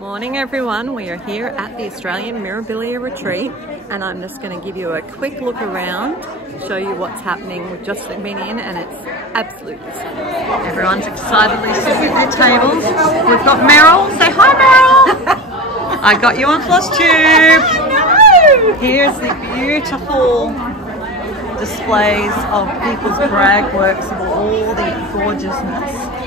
Morning everyone, we are here at the Australian Mirabilia Retreat and I'm just going to give you a quick look around, show you what's happening. We've just been in and it's absolutely stunning. Everyone's excitedly sitting at their tables. We've got Meryl. Say hi Meryl! I got you on flosstube! No! Here's the beautiful displays of people's brag works of all the gorgeousness.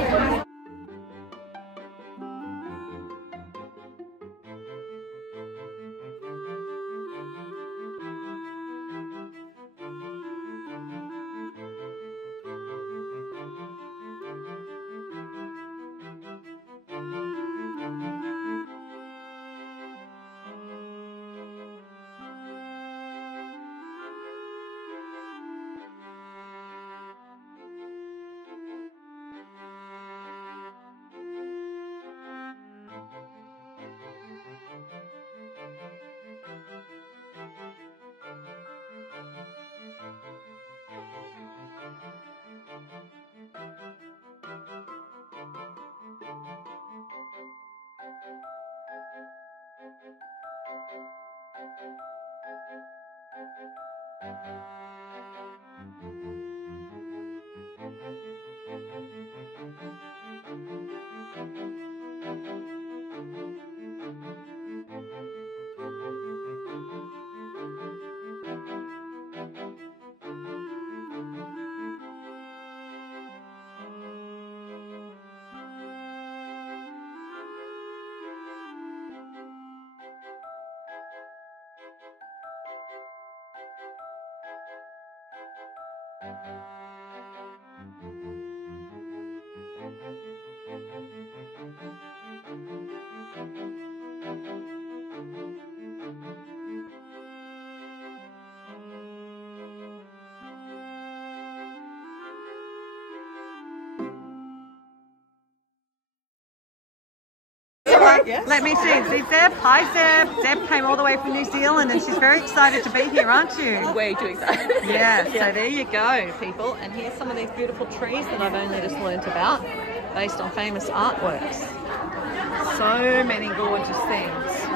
Yes. Let me see. See Zeb? Hi Zeb. Zeb came all the way from New Zealand and she's very excited to be here, aren't you? Way too excited. Yeah, so there you go, people. And here's some of these beautiful trees that I've only just learnt about based on famous artworks. So many gorgeous things.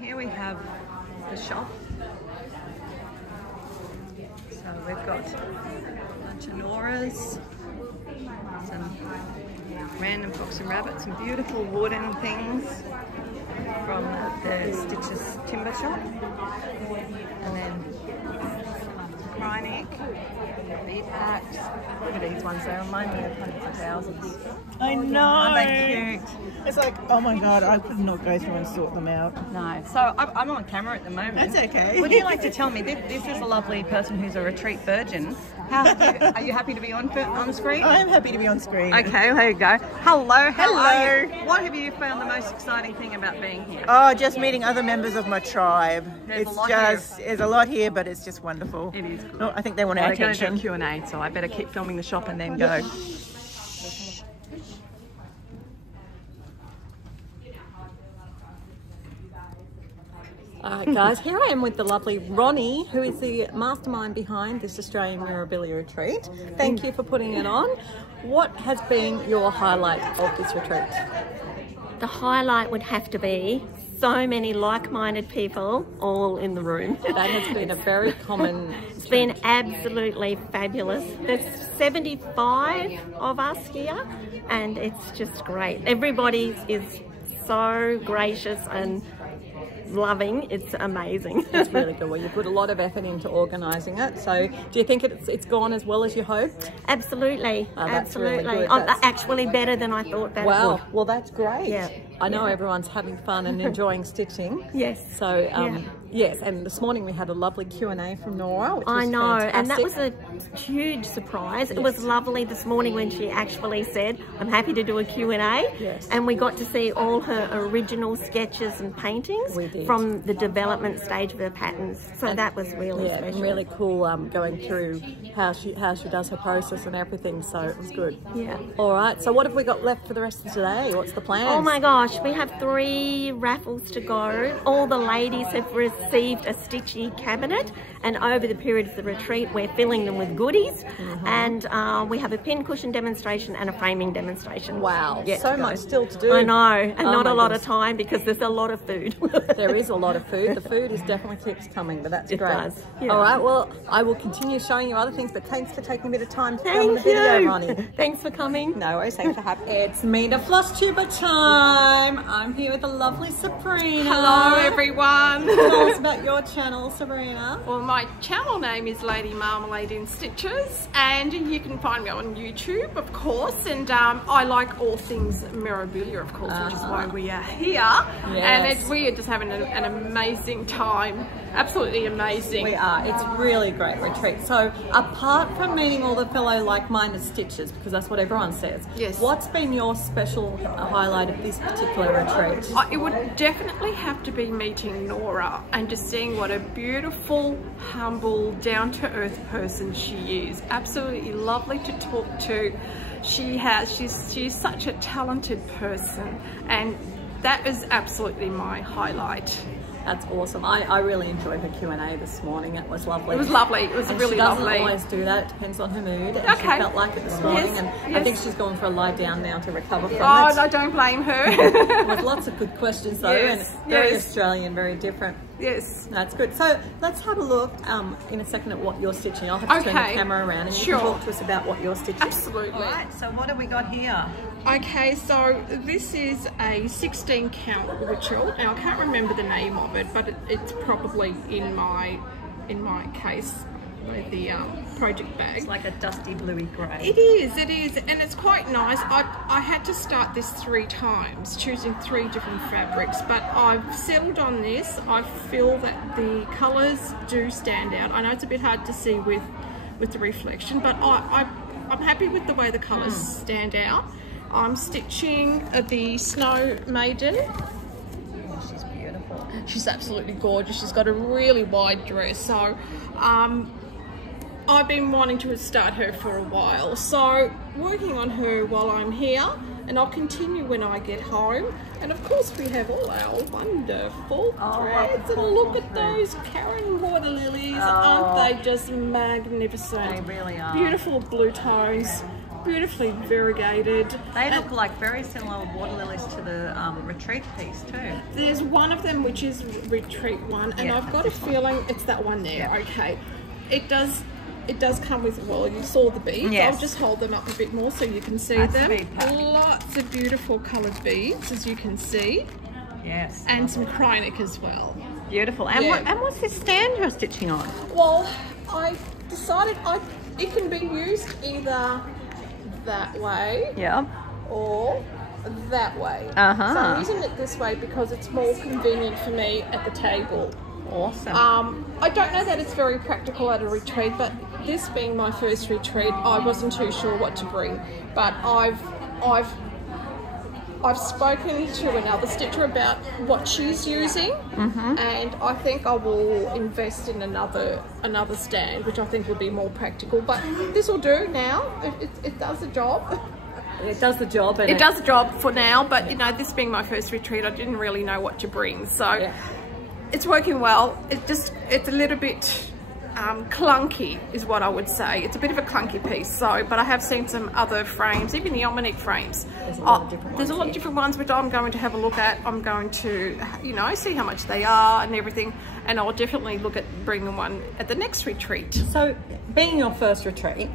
Here we have the shop. So we've got a bunch of Noras, some random fox and rabbits, some beautiful wooden things from the Stitches timber shop. And then Krynic, bee packs. Look at these ones, they remind me of hundreds of thousands. I know. Aren't they cute? It's like, oh my god, I could not go through and sort them out. No. So I'm on camera at the moment. That's okay. Would you like to tell me, this is a lovely person who's a retreat virgin. Are you happy to be on screen? I'm happy to be on screen. Okay, there you go. Hello, how are you? Hello. What have you found the most exciting thing about being here? Oh, just meeting other members of my tribe. There's It's a lot just, there's a lot here, but it's just wonderful. It is good. No, I think they want our They're going to do attention. Q&A, so I better keep filming the shop and then go. Alright guys, here I am with the lovely Ronnie, who is the mastermind behind this Australian Mirabilia Retreat. Thank you for putting it on. What has been your highlight of this retreat? The highlight would have to be so many like-minded people all in the room. That has been a very common... It's been absolutely fabulous. There's 75 of us here and it's just great. Everybody is so gracious and loving. It's amazing. It's really good. Well, you put a lot of effort into organising it. So do you think it's gone as well as you hoped? Absolutely. Oh, that's absolutely. really good. Actually better than I thought that Wow. would. Well, that's great. Yeah. I know Yeah. everyone's having fun and enjoying stitching. Yes. So, yes, and this morning we had a lovely Q&A from Nora, which was I know, fantastic. and that was a huge surprise. It was lovely this morning when she actually said, I'm happy to do a Q&A. Yes. And we got to see all her original sketches and paintings. patterns from the development stage of her patterns. So that was really special. And really cool going through how she does her process and everything. So it was good. Yeah. All right. So what have we got left for the rest of today? What's the plan? Oh my gosh, we have 3 raffles to go. All the ladies have received a Stitchery cabinet, and over the period of the retreat we're filling them with goodies. And we have a pin cushion demonstration and a framing demonstration. Wow, so much still to do. I know, and not a lot of time because there's a lot of food. There is a lot of food. The food is definitely keeps coming, but that's great. Does, yeah. All right, well, I will continue showing you other things, but thanks for taking a bit of time to film the video, Ronnie. Thanks for coming. No worries, thanks for having me. It's me, the floss tuber time. I'm here with the lovely Sabrina. Hello, everyone. Tell us about your channel, Sabrina. Well, my channel name is Lady Marmalade in Stitches, and you can find me on YouTube, of course, and I like all things Mirabilia, of course, which is why we are here. And we are just having an amazing time. Absolutely amazing. We are. It's really a great retreat. So apart from meeting all the fellow like-minded Stitchers, because that's what everyone says, what's been your special highlight of this particular retreat? It would definitely have to be meeting Nora and just seeing what a beautiful, humble, down-to-earth person she is. Absolutely lovely to talk to. She's such a talented person, and that is absolutely my highlight. That's awesome. I really enjoyed her Q&A this morning. It was lovely. It was lovely. It was really lovely. She doesn't always do that. It depends on her mood. And she felt like it this morning. And I think she's gone for a lie down now to recover from it. Oh, I don't blame her. With lots of good questions though, and very Australian, very different. Yes. That's good. So let's have a look in a second at what you're stitching. I'll have to turn the camera around and you can talk to us about what you're stitching. Absolutely. All right, so what have we got here? Okay, so this is a 16 count ritual. Now I can't remember the name of it, but it's probably in my case with the project bag. It's like a dusty bluey grey. It is, and it's quite nice. I had to start this 3 times, choosing 3 different fabrics, but I've settled on this. I feel that the colours do stand out. I know it's a bit hard to see with the reflection, but I'm happy with the way the colours stand out. I'm stitching the Snow Maiden. Oh, she's beautiful. She's absolutely gorgeous. She's got a really wide dress. So I've been wanting to start her for a while. So working on her while I'm here, and I'll continue when I get home. And of course we have all our wonderful threads. And look at those Karen water lilies. Aren't they just magnificent? They really are. Beautiful blue tones. Beautifully variegated. They look like very similar water lilies to the retreat piece too. There's one of them which is retreat one, and I've got a feeling it's that one there. Okay, it does come with, well, you saw the beads. I'll just hold them up a bit more so you can see them. Lots of beautiful coloured beads, as you can see. Yes. And some Krynic as well. Beautiful. And what's this stand you're stitching on? Well, I decided it can be used either that way or that way. So I'm using it this way because it's more convenient for me at the table. Awesome. I don't know that it's very practical at a retreat, but this being my first retreat, I wasn't too sure what to bring. But I've spoken to another stitcher about what she's using, and I think I will invest in another stand, which I think will be more practical. But this will do now. It does the job. It does the job. It does the job for now. But you know, this being my first retreat, I didn't really know what to bring. So it's working well. It's a little bit clunky is what I would say. It's a bit of a clunky piece, but I have seen some other frames, even the Almanac frames. There's a lot of different ones which I'm going to have a look at. I'm going to, you know, see how much they are and everything, and I'll definitely look at bringing one at the next retreat. So, being your first retreat,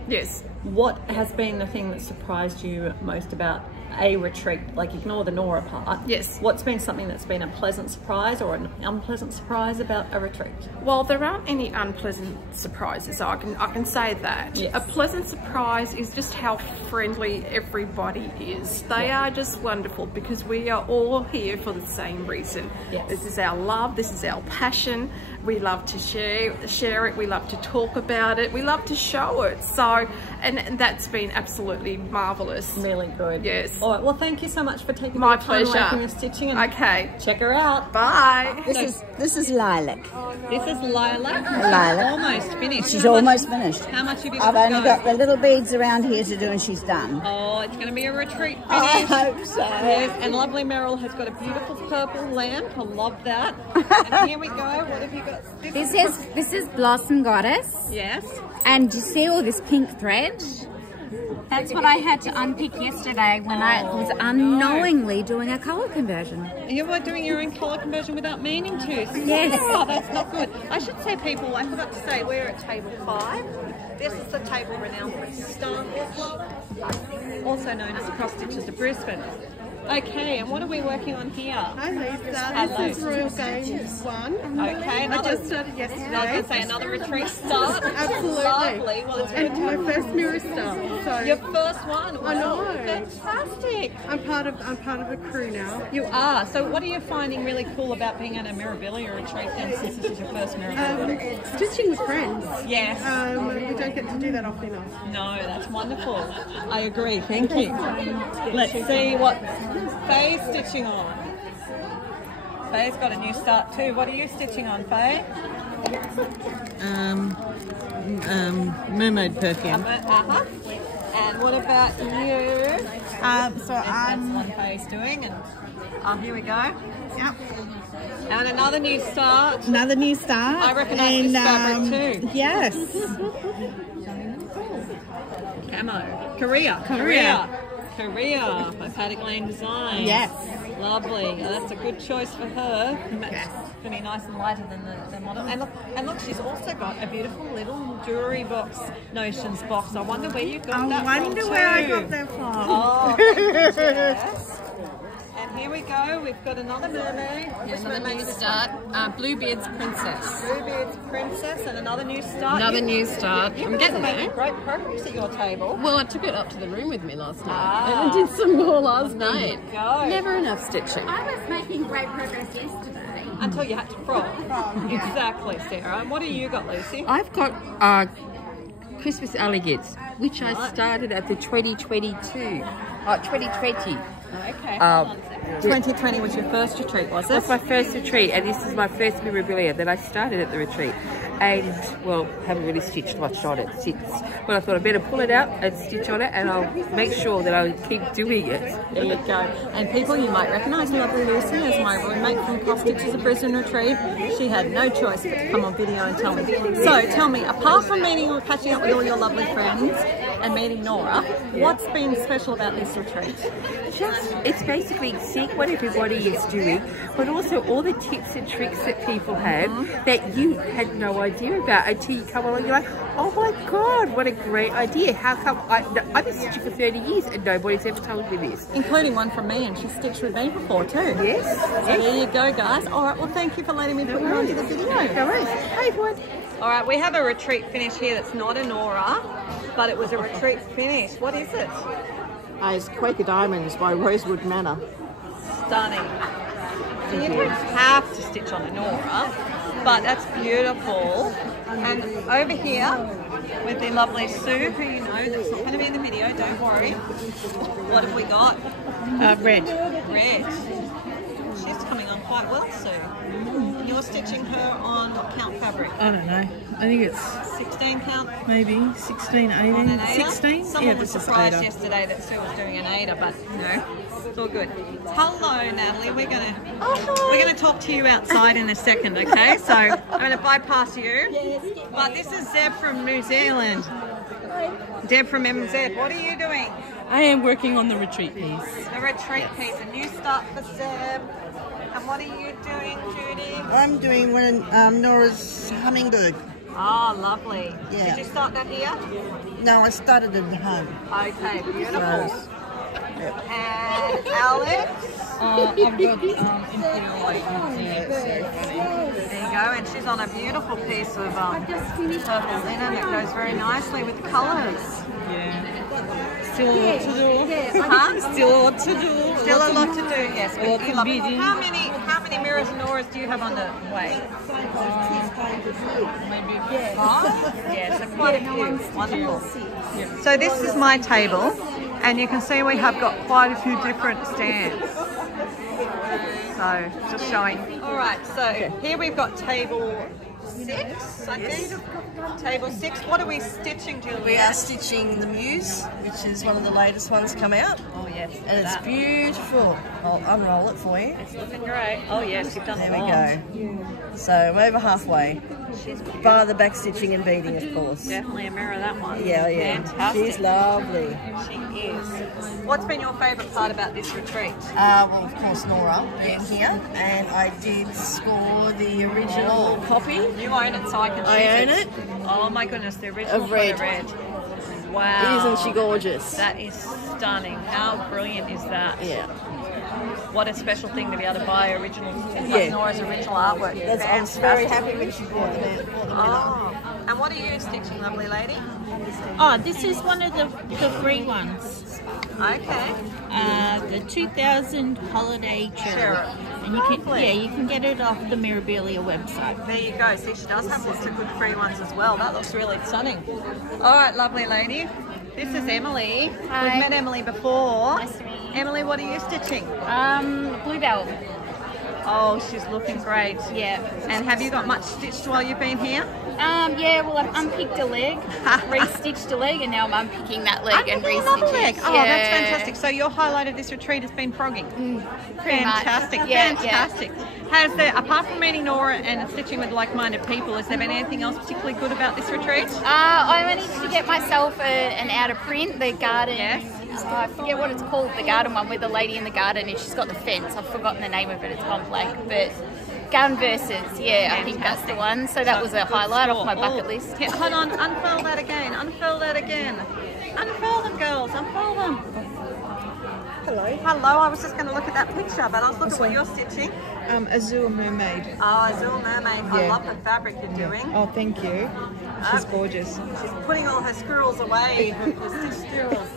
what has been the thing that surprised you most about a retreat? Like, ignore the Nora part. What's been something that's been a pleasant surprise or an unpleasant surprise about a retreat? Well, there aren't any unpleasant surprises. I can say that. A pleasant surprise is just how friendly everybody is. They are just wonderful because we are all here for the same reason. This is our love. This is our passion. We love to share it. We love to talk about it. We love to show it. So, and that's been absolutely marvelous. Really good. Yes. All right, well, thank you so much for taking My the time away pleasure. from your stitching. And Okay. check her out. Bye. This is Lilac. This is Lilac. Lilac. Almost finished. She's almost finished. How much have you I've got to only go? got the little beads around here to do and she's done. Oh, it's going to be a retreat finish. I hope so. Yes, and lovely Meryl has got a beautiful purple lamp. I love that. And here we go. What have you got? This is Blossom Goddess, Yes. and do you see all this pink thread? That's what I had to unpick yesterday when I was unknowingly doing a colour conversion. You were doing your own colour conversion without meaning to. Yes. Oh, that's not good. I should say, people, I forgot to say, we're at table 5. This is the table renowned for its starfish, also known as the cross stitches of Brisbane. Okay, and what are we working on here? Hi Lisa, Hello. this is Royal Games 1. Okay, I another, just started yesterday. I was going to say another retreat start. Absolutely. Lovely. Well, it's And my first mirror start. So your first one. I know. Fantastic. I'm part of a crew now. You are. So what are you finding really cool about being at a Mirabilia retreat then, since this is your first Mirabilia? Stitching with friends. Yes. We don't get to do that often enough. No, that's wonderful. I agree. Thank you. Let's see what Faye's stitching on. Faye's got a new start too. What are you stitching on, Faye? Mermaid perfume. Uh-huh. And what about you? So That's I'm one Faye's doing. And here we go. yep. And another new start. Another new start. I recognise this fabric too. Yes. Camo. Korea. By Paddock Lane Design. Yes. Lovely. Oh, that's a good choice for her. Yes. It's going to be nice and lighter than the model. And look, she's also got a beautiful little jewellery box, Notions box. I wonder where you got that from. I wonder where I got that from. Oh, yes. And here we go. We've got another mermaid. Which Another mermaid new is start. Bluebeard's Princess. Bluebeard's Princess, and another new start. Another new start. You I'm guys getting are making there. great progress at your table. Well, I took it up to the room with me last night. Ah. And I did some more last night. Go. Never enough stitching. I was making great progress yesterday. Until you had to frog. Exactly, Sarah. And what do you got, Lucy? I've got Christmas alligators, which I started at the 2020. Okay. 2020 was your first retreat, was it? That's my first retreat, and this is my first Mirabilia that I started at the retreat. And, well, haven't really stitched much on it since. But I thought I'd better pull it out and stitch on it, and I'll make sure that I'll keep doing it. There you go. And people, you might recognise lovely Lucy as my roommate from Cross Stitches of Brisbane Retreat. She had no choice but to come on video and tell me. So tell me, apart from meeting or catching up with all your lovely friends and meeting Nora, what's been special about this retreat? It's basically seeing what everybody is doing, but also all the tips and tricks that people have that you had no idea about until you come along. You're like, oh my God, what a great idea! How come I've been stitching for 30 years and nobody's ever told me this? Including one from me, and she stitched with me before too. Yes. So there you go, guys. All right, well, thank you for letting me put you onto the video. No worries. Hey, everyone. All right, we have a retreat finish here that's not a Nora, but it was a retreat finish. What is it? It's Quaker Diamonds by Rosewood Manor. Stunning. So you don't have to stitch on a Nora, but that's beautiful. And over here with the lovely Sue, who you know, that's not going to be in the video, don't worry. What have we got? Red. Red. She's coming on quite well, Sue. You're stitching her on what count fabric? I don't know. I think it's 16 count? maybe 16, 18, On an 8er? 16? Someone was this is surprised 8er. yesterday that Sue was doing an 8er, but no, it's all good. Hello, Natalie. We're gonna talk to you outside in a second, okay? So I'm gonna bypass you. But this is Zeb from New Zealand. Deb from MZ. What are you doing? I am working on the retreat piece. The retreat piece, a new start for Zeb. And what are you doing, Judy? I'm doing Nora's hummingbird. Oh, lovely. Yeah. Did you start that here? No, I started it at home. Okay, beautiful. Yep. And Alex? I've got Imperial White. Yeah, it's so funny. There you go, and she's on a beautiful piece of purple linen that goes very nicely with the colours. Yeah. Still a lot to do. Huh? Still a lot to do. Still a lot to do, yes. But Lots you of love it. beading. How many mirrors and Noras do you have on the way? Maybe. Oh, yeah, so quite a few. Wonderful. So this is my table, And you can see we have got quite a few different stands. So just showing. All right, so here we've got table 6, I think. Table 6. What are we stitching, Julia? We are stitching the Muse, which is one of the latest ones come out. Oh yes. And it's beautiful. I'll unroll it for you. It's looking great. Oh yes, you've done it. There we go. So I'm over halfway. Bar the back stitching and beading, of course. Definitely a mirror, that one. Yeah, yeah. Fantastic. She's lovely. She is. What's been your favourite part about this retreat? Well, of course, Nora being here, and I did score the original copy. You own it, so I can choose I own it. Oh my goodness, the original Of red. red. Wow. Isn't she gorgeous? That is stunning. How brilliant is that? Yeah. What a special thing to be able to buy original, Yeah. Nora's original artwork. I was very happy when she brought them out. Oh. And what are you stitching, lovely lady? Oh, this is one of the free ones. Okay. The 2000 holiday cherub. And you can, you can get it off the Mirabilia website. There you go. See, she does have lots of good free ones as well. That looks really stunning. All right, lovely lady. This is Emily. Hi. We've met Emily before. Nice to meet you. Emily, what are you stitching? Bluebell. Oh, she's looking great. Yeah. And have you got much stitched while you've been here? Yeah, well, I've unpicked a leg, re-stitched a leg, and now I'm unpicking that leg and re-stitching leg. it. Oh, that's fantastic. So your highlight of this retreat has been frogging. Fantastic, fantastic. Has there, apart from meeting Nora and stitching with like-minded people, has there been anything else particularly good about this retreat? I managed to get myself an out of print, the garden. Yes. I forget what it's called, the garden one, with the lady in the garden and she's got the fence. I've forgotten the name of it, it's complex, but Garden Verses, I think that's the one. So that was a highlight off my bucket list. Yeah, hold on, unfurl that again, unfurl that again. Unfurl them, girls, unfurl them. Hello. Hello, I was just going to look at that picture, but I was looking at what you're stitching. Azure Mermaid. Oh, Azure Mermaid. I love the fabric you're doing. Oh, thank you. She's gorgeous. She's putting all her squirrels away, her stitched squirrels.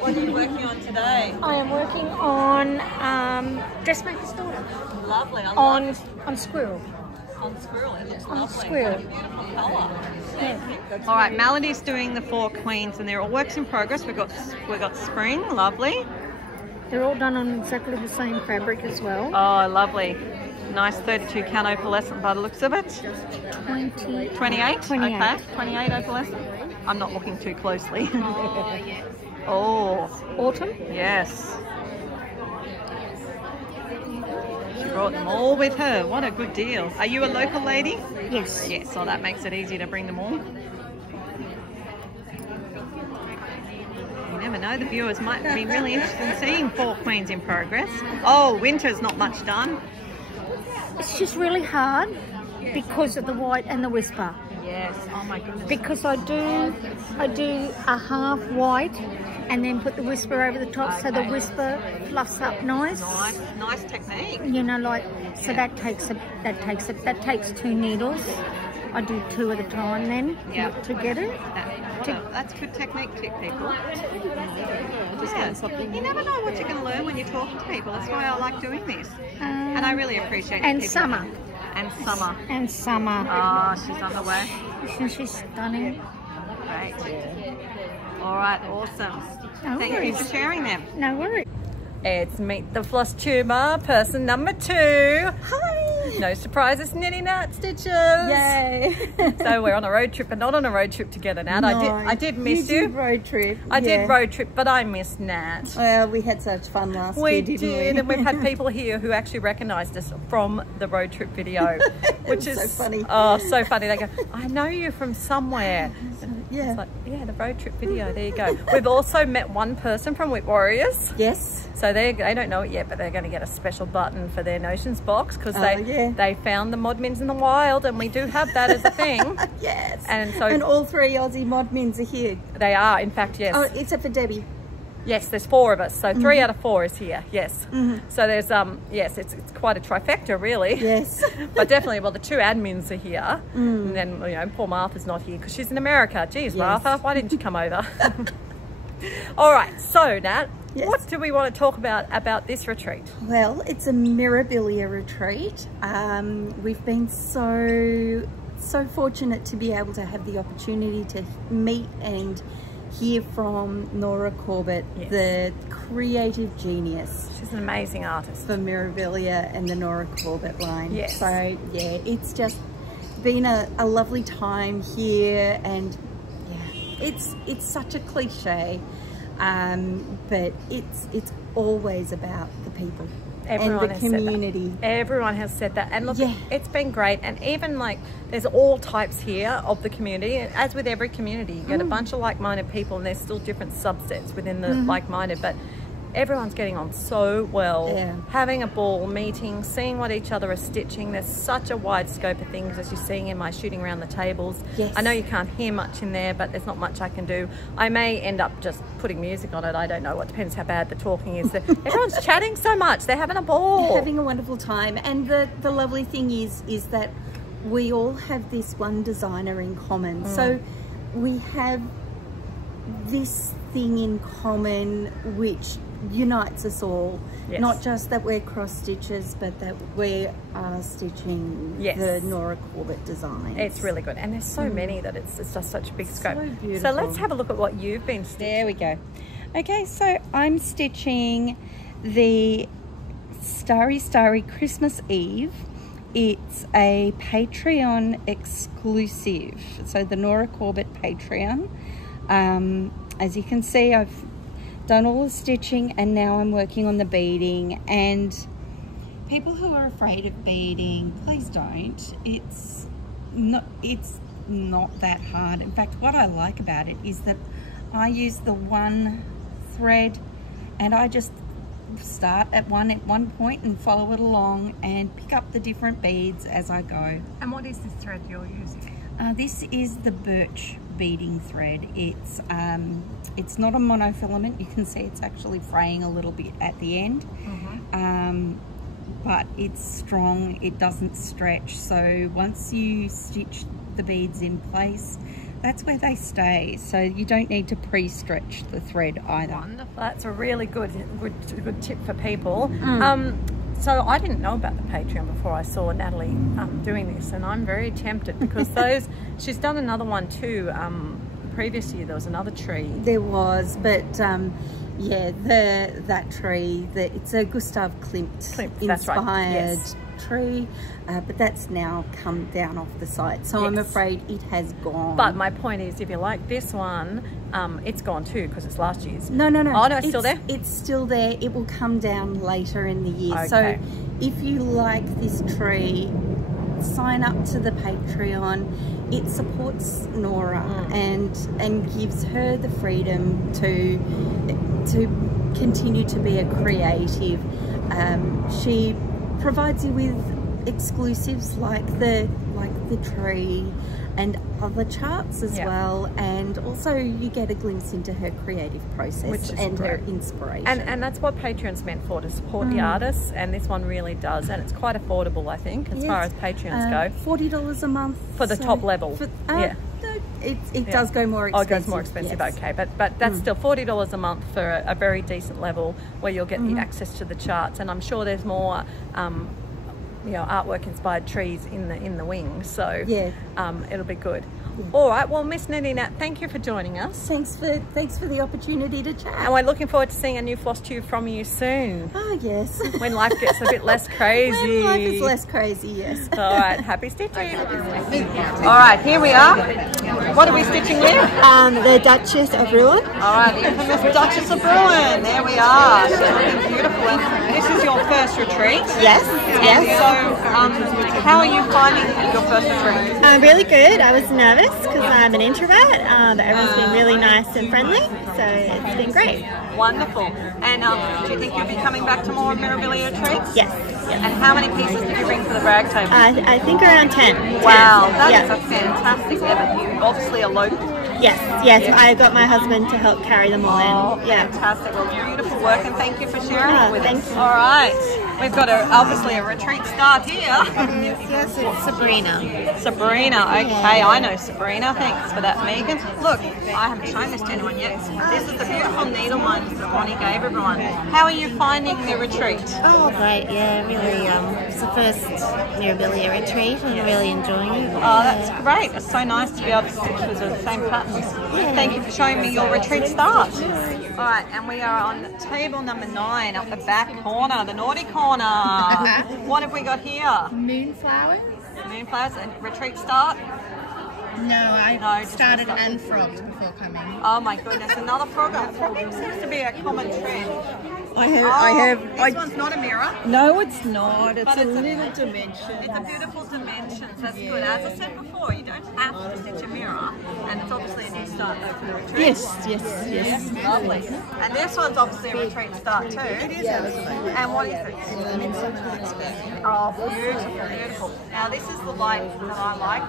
What are you working on today? I am working on Dressmaker's Daughter. Lovely. On squirrel. On squirrel. It looks On lovely. squirrel. What a beautiful colour. Yeah. All right, Melody's doing the 4 queens, and they're all works in progress. We've got spring, lovely. They're all done on exactly the same fabric as well. Oh, lovely. Nice 32 count opalescent by the looks of it. 28? 28. Okay, 28 opalescent. I'm not looking too closely. Oh, yes. Oh. Autumn? Yes. She brought them all with her. What a good deal. Are you a local lady? Yes. Yes, so that makes it easy to bring them all. You never know, the viewers might be really interested in seeing 4 queens in progress. Oh, winter's not much done. It's just really hard because of the white and the whisper. Yes, oh my goodness. Because I do a half white and then put the whisper over the top, so the whisper fluffs up nice. Nice technique. You know, like, so that takes 2 needles. I do 2 at a time then to get it. That's good technique tip, people. Just learn something. You never know what you're going to learn when you're talking to people. That's why I like doing this. And I really appreciate it. And summer. And summer. And summer. Oh, she's on the way. Isn't she stunning? Great. All right, awesome. No Thank worries. you for sharing them. No worries. It's Meet the Floss Tuber, person number 2. Hi! No surprises, Nitty Nat Stitches. Yay! So we're on a road trip, but not on a road trip together, Nat. No, I did miss you. You did road trip. I did road trip, but I missed Nat. Well, we had such fun last year, didn't we? And we've had people here who actually recognised us from the road trip video, which is so funny. Oh, so funny. They go, I know you from somewhere. Yeah. It's like, yeah, the road trip video. There you go. We've also met one person from Whip Warriors. Yes. So they don't know it yet, but they're going to get a special button for their Notions box because they found the mod mins in the wild, and we do have that as a thing. Yes. And all 3 Aussie mod mins are here. They are, in fact, yes. Oh, except for Debbie. Yes, there's 4 of us, so 3 out of 4 is here. Yes. So there's yes, it's quite a trifecta, really. Yes. But definitely, well, the 2 admins are here, and then you know, poor Martha's not here because she's in America. Geez, Martha, why didn't you come over? All right, so Nat, what do we want to talk about this retreat? Well, it's a Mirabilia retreat. We've been so fortunate to be able to have the opportunity to meet and hear from Nora Corbett, the creative genius. She's an amazing artist. For Mirabilia and the Nora Corbett line. Yes. So yeah, it's just been a lovely time here, and yeah, it's such a cliche, but it's always about the people. Everyone and the community. Everyone has said that, and look, it's been great. And even like, there's all types here of the community. As with every community, you get a bunch of like-minded people, and there's still different subsets within the like-minded. But everyone's getting on so well, having a ball, meeting, seeing what each other are stitching. There's such a wide scope of things, as you're seeing in my shooting around the tables. Yes. I know you can't hear much in there, but there's not much I can do. I may end up just putting music on it. I don't know. It depends how bad the talking is. Everyone's chatting so much. They're having a ball. They're having a wonderful time. And the lovely thing is that we all have this one designer in common. So we have this thing in common which unites us all. Not just that we're cross stitches, but that we are stitching the Nora Corbett design. It's really good, and there's so many that it's just such a big scope. So beautiful. So let's have a look at what you've been stitching. There we go. Okay, so I'm stitching the Starry Christmas Eve. It's a Patreon exclusive, so the Nora Corbett Patreon. As you can see, I've done all the stitching, and now I'm working on the beading. And people who are afraid of beading, please don't. It's not that hard. In fact, what I like about it is that I use the one thread, and I just start at one point and follow it along and pick up the different beads as I go. And what is this thread you're using? This is the birch beading thread. It's not a monofilament. You can see it's actually fraying a little bit at the end, but it's strong. It doesn't stretch. So once you stitch the beads in place, that's where they stay. So you don't need to pre-stretch the thread either. Wonderful. That's a really good tip for people. So I didn't know about the Patreon before I saw Natalie doing this, and I'm very tempted because she's done another one too. Previous year there was another tree. There was, but yeah, that tree, it's a Gustav Klimt inspired tree, but that's now come down off the site, so I'm afraid it has gone. But my point is, if you like this one, it's gone too because it's last year's. No. Oh no, it's still there? It's still there. It will come down later in the year. Okay. So if you like this tree, sign up to the Patreon. It supports Nora and gives her the freedom to continue to be a creative. She provides you with exclusives like the tree and other charts as well, and also you get a glimpse into her creative process and her inspiration. And that's what Patreon's meant for, to support the artists, and this one really does, and it's quite affordable, I think, as far as Patreons go. $40 a month for the top level. It does go more expensive. Oh, it goes more expensive, okay, but that's still $40 a month for a very decent level where you'll get the access to the charts, and I'm sure there's more artwork inspired trees in the wings, so it'll be good. All right, well, Miss Nitty Nat, thank you for joining us. Thanks for the opportunity to chat. And we're looking forward to seing a new floss tube from you soon. Oh yes. When life gets a bit less crazy. When life is less crazy, yes. All right, happy stitching. All right, here we are. What are we stitching with? The Duchess of Bruin. All right, the infamous Duchess of Bruin. There we are. She's looking beautiful. And this is your first retreat. Yes. So, how are you finding your first retreat? Really good. I was nervous because I'm an introvert, but everyone's been really nice and friendly, so it's been great. Wonderful. And do you think you'll be coming back to more Mirabilia retreats? Yes. And how many pieces did you bring for the brag table? I think around 10. Wow, that is a fantastic effort. You obviously are local. Yes, I got my husband to help carry them all in. Fantastic. Well, beautiful work, and thank you for sharing it with us. Thank you. All right. We've got obviously a retreat start here. Yes, it's Sabrina. Sabrina, okay, I know Sabrina. Thanks for that, Megan. Look, I haven't shown this to anyone yet. This is the beautiful needle lines that Bonnie gave everyone. How are you finding the retreat? Oh, great, yeah, really. It's the first Mirabilia retreat and really enjoying it. Oh, that's great. It's so nice to be able to stitch with the same patterns. Thank you for showing me your retreat start. All right, and we are on table number 9 up the back corner, the naughty corner. What have we got here? Moonflowers. Moonflowers and retreat start? No, I started and frogged before coming. Oh my goodness, another frog. Frogging seems to be a common trend. This one's not a mirror. No, it's not. It's But a it's a- little dimension. It's a beautiful dimension. That's good. As I said before, you don't have to stitch a mirror, and it's obviously a new start though for the retreat. Yes. Lovely. And this one's obviously a retreat start too. It is. And what is it? Oh, beautiful. Now this is the light that I like.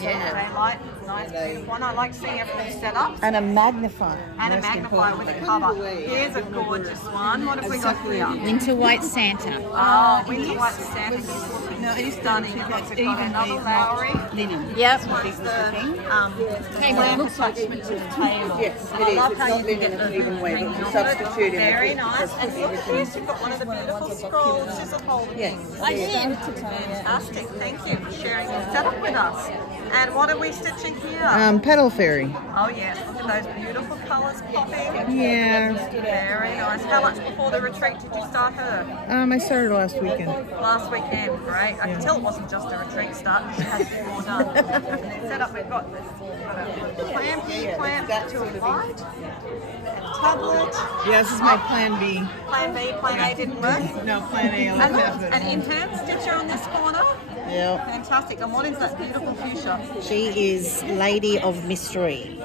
Daylight, nice, beautiful one. I like seeing everything set up. And a magnifier. And a magnifier with a cover. Here's a gorgeous one. What have we got here? Winter White Santa. Oh, Winter White Santa. He's stunning. You've got another flowery. Linen. Yep. What's the lamp attachment to the table? Yes, I it is. love It's how not you linen, get it's the even weave. hanging It's on a it. substitute. Very nice. And look at this. You've got one of the beautiful scroll scissor holder things. Fantastic. Thank you for sharing your setup with us. And what are we stitching here? Petal Fairy. Oh yes, look at those beautiful colours popping. Yeah. Very nice. How much before the retreat did you start her? I started last weekend. Last weekend, great. I can tell it wasn't just a retreat start, she had it all done. And then set up, we've got this plan B, plan to a light, and tablet. Yeah, this is my plan B. Plan B, plan A didn't work. No, plan A. And an intern stitcher on this corner. Yeah. Fantastic. And what is that beautiful fuchsia? She is Lady of Mystery.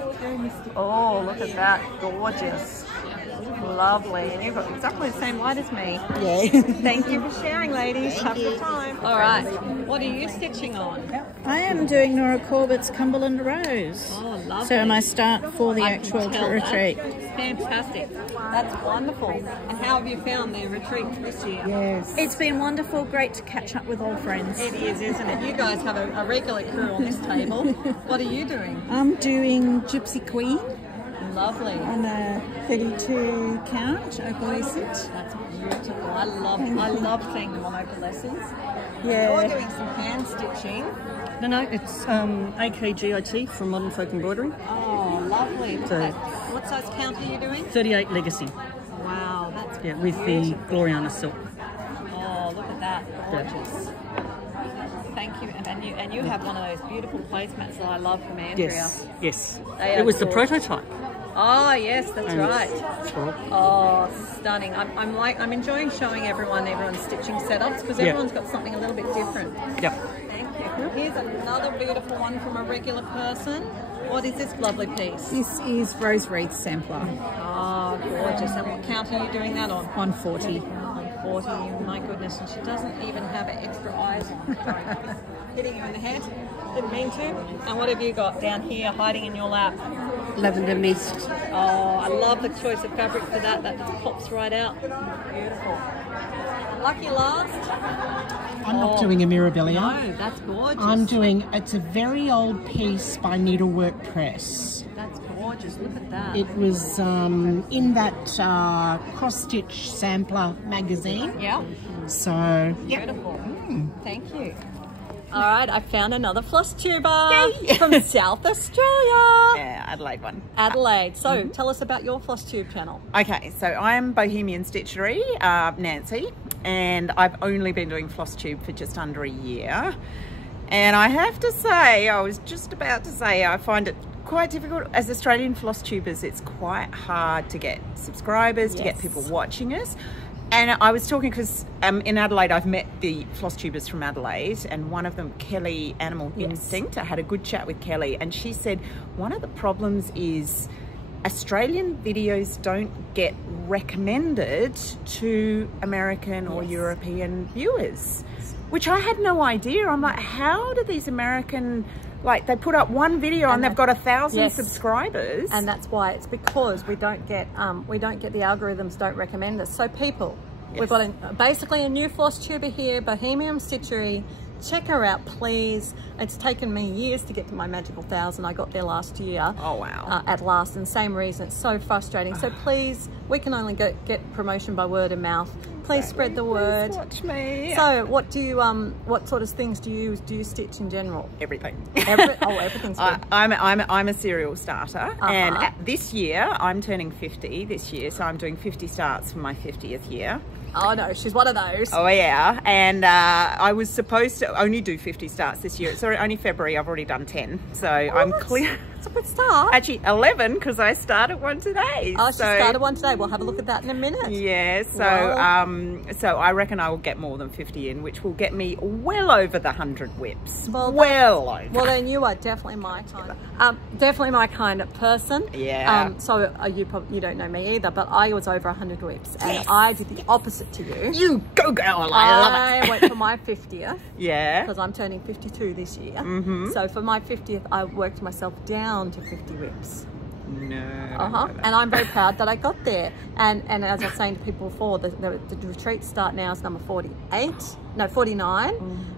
Oh, look at that. Gorgeous. Lovely. And you've got exactly the same light as me. Yeah. Thank you for sharing, ladies. Have a good time. All right. What are you stitching on? I am doing Nora Corbett's Cumberland Rose. Oh, lovely. So my start for the actual retreat. Fantastic. That's wonderful. And how have you found the retreat this year? Yes. It's been wonderful. Great to catch up with old friends. It is, isn't it? You guys have a regular crew on this table. What are you doing? I'm doing Gypsy Queen Lovely. on a 32 count opalescent. That's beautiful. I love seeing them on opalescence. Yeah. You're doing some hand stitching. No, it's AKGIT from Modern Folk Embroidery. Oh, lovely. So- What size count are you doing? 38 Legacy. Wow, that's with the Gloriana silk. Oh, look at that. Gorgeous. Thank you. And you have one of those beautiful placemats that I love from Andrea. Yes. They It was the gorgeous. prototype. Oh yes, that's And right. it's cool. Oh, stunning! I'm enjoying showing everyone's stitching setups because everyone's got something a little bit different. Yep. Thank you. Here's another beautiful one from a regular person. What is this lovely piece? This is Rose Wreath Sampler. Oh, gorgeous! And what count are you doing that on? On 40. On 40. My goodness, and she doesn't even have extra eyes. Hitting you in the head. Didn't mean to. And what have you got down here hiding in your lap? Lavender Mist. Oh, I love the choice of fabric for that. That just pops right out. Beautiful. Lucky last. I'm not doing a Mirabilia. No, that's gorgeous. I'm doing, it's a very old piece by Needlework Press. That's gorgeous. Look at that. It was in that cross-stitch sampler magazine. Yeah. So, Beautiful. Thank you. All right, I found another floss tuber from South Australia. Yeah, Adelaide one. Adelaide. So tell us about your floss tube channel. Okay, so I'm Bohemian Stitchery, Nancy, and I've only been doing floss tube for just under a year. And I have to say, I was just about to say, I find it quite difficult as Australian floss tubers. It's quite hard to get subscribers, to get people watching us. And I was talking because in Adelaide, I've met the floss tubers from Adelaide, and one of them, Kelly Animal Instinct, I had a good chat with Kelly, and she said one of the problems is Australian videos don't get recommended to American or European viewers, which I had no idea. I'm like, how do these American, like, they put up one video and they've got 1,000 subscribers, and that's why. It's because we don't get the algorithms don't recommend us. So people, We've got basically a new floss tuber here, Bohemian Stitchery. Check her out, please. It's taken me years to get to my magical 1,000. I got there last year. Oh, wow. At last, and same reason. It's so frustrating. So please, we can only get promotion by word of mouth. Please spread the word. Please watch me. So, what do you what sort of things do you use? Do you stitch in general? Everything. Everything's good. I'm a serial starter, and this year I'm turning 50 this year, so I'm doing 50 starts for my 50th year. Oh no, she's one of those. Oh yeah, and I was supposed to only do 50 starts this year. It's only February. I've already done 10, so I'm clear. That's a good start. Actually 11 because I started one today. Oh, she started one today. We'll have a look at that in a minute. Yeah, so I reckon I will get more than 50 in, which will get me well over the 100 whips. Well over. Well, then you are definitely my kind. Definitely my kind of person. Yeah. So you don't know me either, but I was over 100 whips, and I did the opposite to you. You go girl, I love it. I went for my 50th. Yeah. Because I'm turning 52 this year. Mm-hmm. So for my 50th, I worked myself down to 50 whips. No. And I'm very proud that I got there. And as I was saying to people before, the retreat start now is number 49.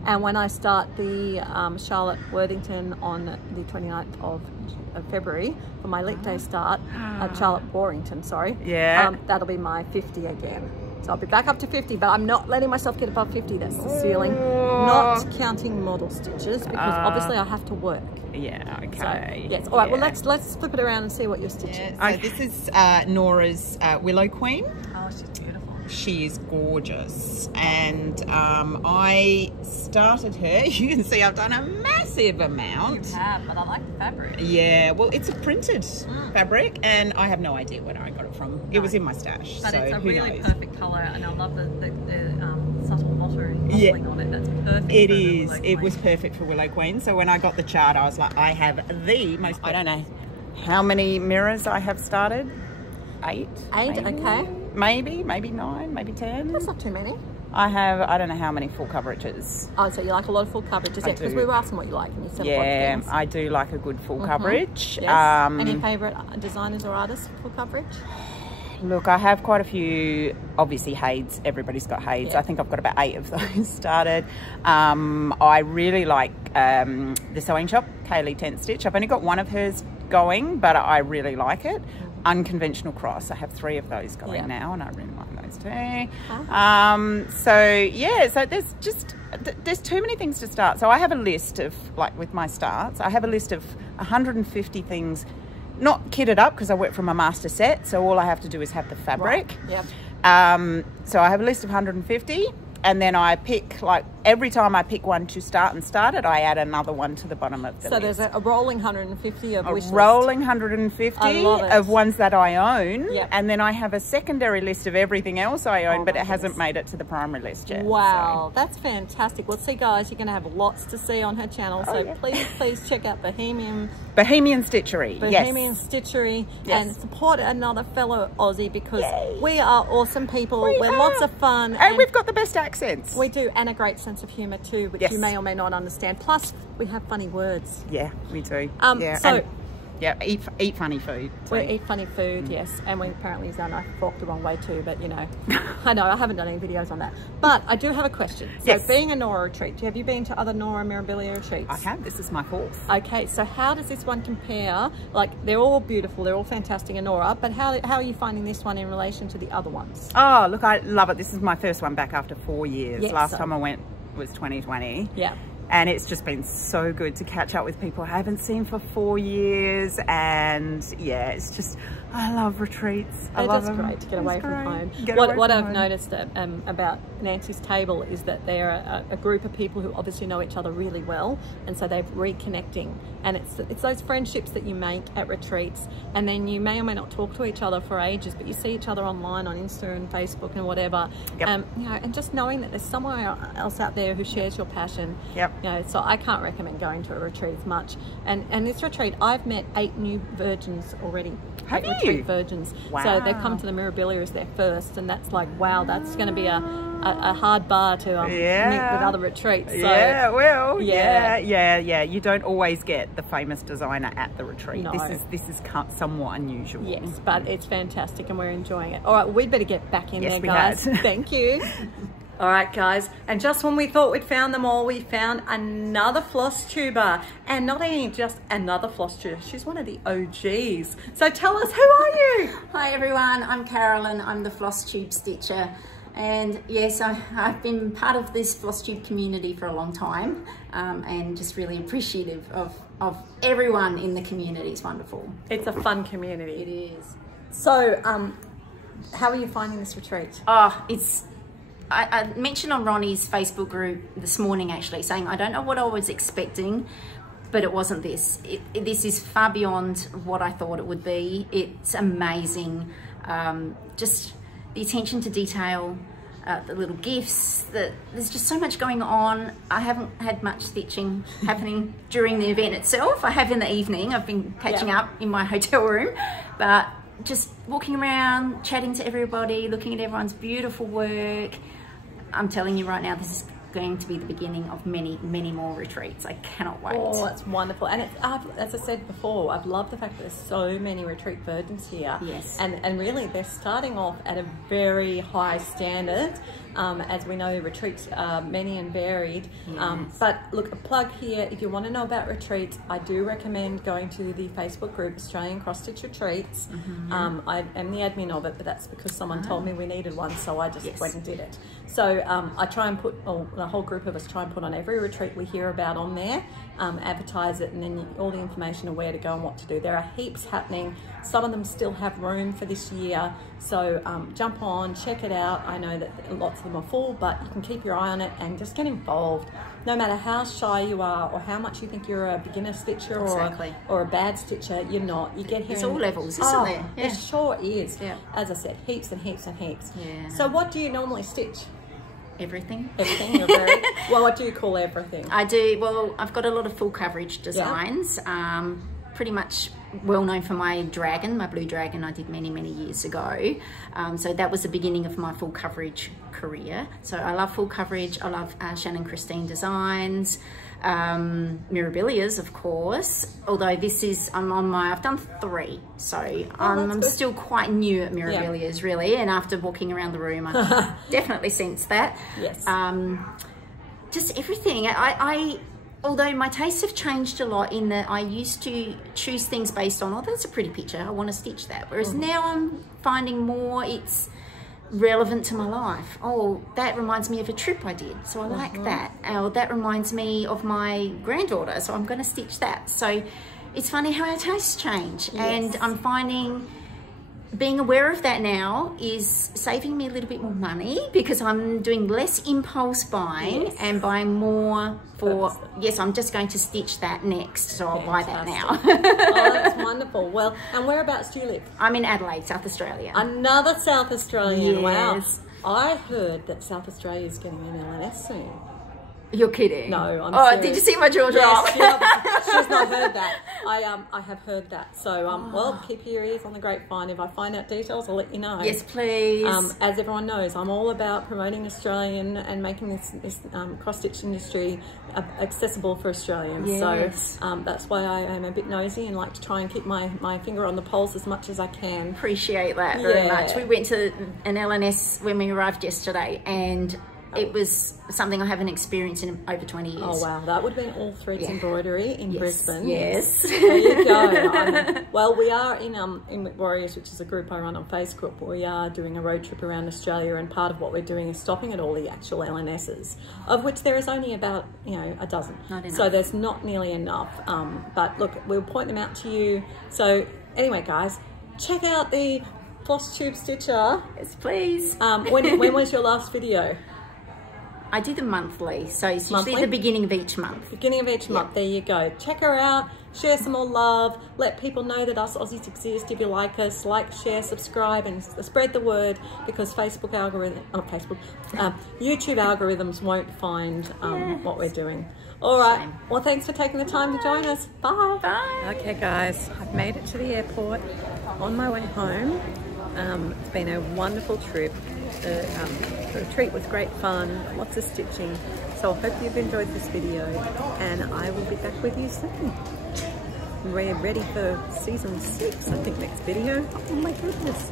And when I start the Charlotte Worthington on the 29th of February for my Leap Day start, Charlotte Warrington, sorry. Yeah. That'll be my 50 again. So I'll be back up to 50, but I'm not letting myself get above 50. That's the ceiling. Not counting model stitches, because obviously I have to work. Yeah, okay. So, yes. All right, well, let's flip it around and see what you're stitching. Yeah, so this is Nora's Willow Queen. Oh, she's beautiful. She is gorgeous. And I started her. You can see I've done a massive amount. You have, but I like the fabric. Yeah, well, it's a printed fabric, and I have no idea where I got it from. It was in my stash. But so it's a who really knows? perfect colour, and I love the subtle mottling on it. That's perfect. It is. It was perfect for Willow Queen. So when I got the chart, I was like, I have the most. I don't know how many mirrors I have started. 8. 8, maybe. Okay. Maybe 9, maybe 10. That's not too many. I have, I don't know how many full coverages. Oh, so you like a lot of full coverages, yeah, because we were asking what you like and you said yeah, I do like a good full coverage. Yes. Any favourite designers or artists for full coverage? Look, I have quite a few, obviously Haids, everybody's got Haids. I think I've got about 8 of those started. I really like the Sewing Shop, Kaylee Tent Stitch. I've only got one of hers going, but I really like it. Unconventional Cross, I have 3 of those going now, and I really like those too. So yeah, so there's too many things to start. So I have a list of, like with my starts, I have a list of 150 things, not kitted up because I work from a master set, so all I have to do is have the fabric. Right. Yep. So I have a list of 150, and then I pick, like every time I pick one to start it, I add another one to the bottom of the list. So there's a rolling 150 of wish list. A rolling 150 of ones that I own, yep. And then I have a secondary list of everything else I own, but it hasn't made it to the primary list yet. Wow, that's fantastic. Well, see guys, you're going to have lots to see on her channel, so please check out Bohemian Stitchery. Bohemian Stitchery, and support another fellow Aussie, because we are awesome people. We're lots of fun. And we've got the best accents. We do, and a great sense of humour too, which you may or may not understand. Plus, we have funny words. Yeah, we do. Eat funny food. We eat funny food, yes. And we apparently use our knife and fork the wrong way too, but you know, I know, I haven't done any videos on that. But I do have a question. So being a Nora retreat, have you been to other Nora Mirabilia retreats? I have, this is my 4th. Okay, so how does this one compare? Like, they're all beautiful, they're all fantastic in Nora, but how are you finding this one in relation to the other ones? Oh, look, I love it. This is my first one back after 4 years. Yes, Last time I went was 2020. Yeah. And it's just been so good to catch up with people I haven't seen for 4 years. And yeah, it's just, I love retreats. I love them. It's great to get away from home. What I've noticed about Nancy's table is that they're a group of people who obviously know each other really well, and so they're reconnecting. And it's those friendships that you make at retreats, and then you may or may not talk to each other for ages, but you see each other online on Insta and Facebook and whatever. You know, and just knowing that there's someone else out there who shares your passion. You know, so I can't recommend going to a retreat as much. And this retreat, I've met 8 new virgins already. Have 8 you? retreat virgins. Wow. So they've come to the Mirabilia as their first, and that's like, wow, that's going to be a hard bar to meet with other retreats. So, yeah, well, yeah. You don't always get the famous designer at the retreat. No. This is somewhat unusual. Yes, but it's fantastic and we're enjoying it. All right, we'd better get back in there, we guys. had. Thank you. All right, guys, and just when we thought we'd found them all, we found another floss tuber, and not only just another floss tuber, she's one of the OGs. So tell us, who are you? Hi everyone, I'm Carolyn. I'm the floss tube stitcher, and yes, I've been part of this floss tube community for a long time, and just really appreciative of everyone in the community. It's wonderful. It's a fun community. It is. So, how are you finding this retreat? Oh, I mentioned on Ronnie's Facebook group this morning actually, saying I don't know what I was expecting, but it wasn't this. This is far beyond what I thought it would be. It's amazing. Just the attention to detail, the little gifts, there's just so much going on. I haven't had much stitching happening during the event itself. I have in the evening. I've been catching up in my hotel room, but just walking around, chatting to everybody, looking at everyone's beautiful work. I'm telling you right now, this is going to be the beginning of many, many more retreats. I cannot wait. Oh, it's wonderful. And as I said before, I've loved the fact that there's so many retreat virgins here. Yes. And really, they're starting off at a very high standard. As we know, retreats are many and varied. Yes. But look, a plug here, if you want to know about retreats, I do recommend going to the Facebook group, Australian Cross Stitch Retreats. I am the admin of it, but that's because someone told me we needed one, so I just went and did it. So I try and put, the whole group of us try and put on every retreat we hear about on there, advertise it, and then all the information of where to go and what to do. There are heaps happening. Some of them still have room for this year, so jump on, check it out. I know that lots of them are full, but you can keep your eye on it and just get involved. No matter how shy you are or how much you think you're a beginner stitcher or a bad stitcher, you're not. You get here. It's all levels, isn't there? It sure is. Yeah. As I said, heaps and heaps and heaps. Yeah. So what do you normally stitch? Everything. Everything. You're very, well, what do you call everything? I do. Well, I've got a lot of full coverage designs. Pretty much well known for my dragon, my blue dragon I did many, many years ago. So that was the beginning of my full coverage career. So I love full coverage. I love Shannon Christine designs, Mirabilias, of course. Although this is, I've done 3. So I'm still quite new at Mirabilias, really. And after walking around the room, I definitely sense that. Yes. Just everything. Although my tastes have changed a lot in that I used to choose things based on, oh, that's a pretty picture, I want to stitch that. Whereas now I'm finding more it's relevant to my life. Oh, that reminds me of a trip I did, so I like that. Oh, that reminds me of my granddaughter, so I'm going to stitch that. So it's funny how our tastes change. And I'm finding being aware of that now is saving me a little bit more money because I'm doing less impulse buying and buying more for, I'm just going to stitch that next, so I'll buy that now. Oh, that's wonderful. Well, and whereabouts do you live? I'm in Adelaide, South Australia. Another South Australian, yes. Wow. I heard that South Australia is getting an LNS soon. You're kidding? No, I'm serious. Did you see my jaw drop? Yes, she's not heard that. I have heard that. So, well, keep your ears on the grapevine. If I find out details, I'll let you know. Yes, please. As everyone knows, I'm all about promoting Australian and making this cross-stitch industry accessible for Australians. Yes. So that's why I am a bit nosy and like to try and keep my finger on the pulse as much as I can. Appreciate that very much. We went to an LNS when we arrived yesterday, and it was something I haven't experienced in over 20 years. Oh wow, that would have been all threads embroidery in Brisbane. Yes. There you go. Well, we are in Warriors, which is a group I run on Facebook. We are doing a road trip around Australia, and part of what we're doing is stopping at all the actual LNSs, of which there is only about a dozen. Not enough. So there's not nearly enough. But look, we'll point them out to you. So anyway, guys, check out the Floss Tube Stitcher. Yes, please. When was your last video? I do them monthly, so it's usually the beginning of each month. Beginning of each month, there you go. Check her out, share some more love, let people know that us Aussies exist. If you like us, like, share, subscribe, and spread the word, because YouTube algorithms won't find what we're doing. All right. Well, thanks for taking the time to join us. Bye. Bye. Okay, guys, I've made it to the airport on my way home. It's been a wonderful trip. The retreat was great fun, lots of stitching. So I hope you've enjoyed this video, and I will be back with you soon. We're ready for season 6, I think, next video. Oh my goodness.